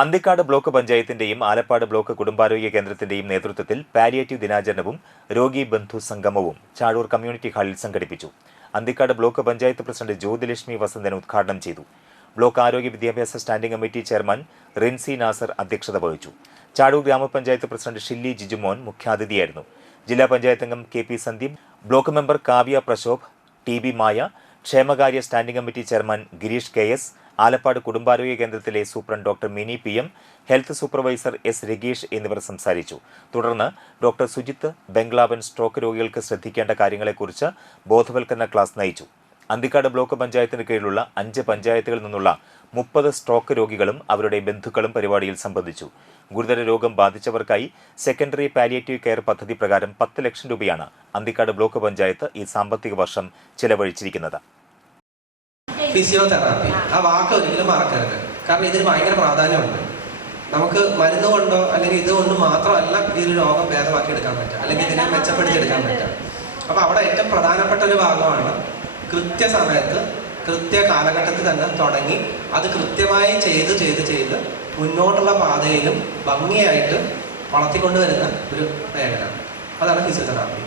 Anthikad block പഞ്ചായത്തിന്റെയും Alappad block കുടുംബാരോഗ്യ കേന്ദ്രത്തിന്റെയും നേതൃത്വത്തിൽ പാലിയേറ്റീവ് ദിനാചരണവും രോഗി ബന്ധു സംഗമവും ചാഴൂർ കമ്മ്യൂണിറ്റി ഹാളിൽ സംഘടിപ്പിച്ചു. അന്തിക്കാട് ബ്ലോക്ക് പഞ്ചായത്ത് പ്രസിഡന്റ് ജ്യോതിലക്ഷ്മി വസന്തൻ ഉദ്ഘാടനം ചെയ്തു. ബ്ലോക്ക് ആരോഗ്യ വിദ്യാഭ്യാസ standing committee chairman Rincy Nasar അധ്യക്ഷത വഹിച്ചു. ചാഴൂർ ഗ്രാമപഞ്ചായത്ത് പ്രസിഡന്റ് ഷില്ലി ജിജുമോൻ മുഖ്യാതിഥിയായിരുന്നു. ജില്ലാ പഞ്ചായത്ത് അംഗം K P Sandeep block member Kavya Prashobh T B Maya ക്ഷേമകാര്യ standing committee chairman Gireesh K S Alappad കുടുംബാരോഗ്യ കേന്ദ്രത്തിലെ superintendent doctor Mini P M health supervisor S Rageesh എന്നിവർ സംസാരിച്ചു. തുടർന്ന് ഡോക്ടർ സുജിത്ത് ബംഗ്ലാവൻ സ്ട്രോക്ക് രോഗികൾക്ക് ശ്രദ്ധിക്കേണ്ട കാര്യങ്ങളെക്കുറിച്ച് ബോധവൽക്കരണ ക്ലാസ് നയിച്ചു. അന്തിക്കാട് ബ്ലോക്ക് പഞ്ചായത്തിന് കീഴിലുള്ള അഞ്ച് പഞ്ചായത്തുകളിൽ നിന്നുള്ള മുപ്പത് സ്ട്രോക്ക് രോഗികളും അവരുടെ ബന്ധുക്കളും പരിപാടിയിൽ സംബന്ധിച്ചു. ഗുരുതര രോഗം ബാധിച്ചവർക്കായി സെക്കൻഡറി പാലിയേറ്റീവ് കെയർ പദ്ധതി പ്രകാരം പത്ത് ലക്ഷം രൂപയാണ് അന്തിക്കാട് ബ്ലോക്ക് പഞ്ചായത്ത് ഈ സാമ്പത്തിക വർഷം ചെലവഴിച്ചിരിക്കുന്നത്. ഫിസിയോതെറാപ്പി. ആ വാക്ക് ഒരിക്കലും മറക്കരുത്. കാരണം ഇതിന് ഭയങ്കര പ്രാധാന്യമുണ്ട്. നമുക്ക് മരുന്ന് കൊണ്ടോ അല്ലെങ്കിൽ ഇതുകൊണ്ട് മാത്രമല്ല ഈ രോഗം ഭേദമാക്കി എടുക്കാൻ പറ്റുക. അല്ലെങ്കിൽ ഇതിനെ മെച്ചപ്പെടുത്തിയെടുക്കാൻ പറ്റുക. അപ്പോൾ അവിടെ ഏറ്റവും പ്രധാനപ്പെട്ട ഒരു ഭാഗമാണ് കൃത്യസമയത്ത് കൃത്യ കാലഘട്ടത്തിൽ തന്നെ തുടങ്ങി അത് കൃത്യമായി ചെയ്ത് ചെയ്ത് ചെയ്ത് മുന്നോട്ടുള്ള പാതയിലും ഭംഗിയായിട്ട് വളർത്തിക്കൊണ്ടുവരുന്ന ഒരു മേഖല. അതാണ് ഫിസിയോതെറാപ്പി.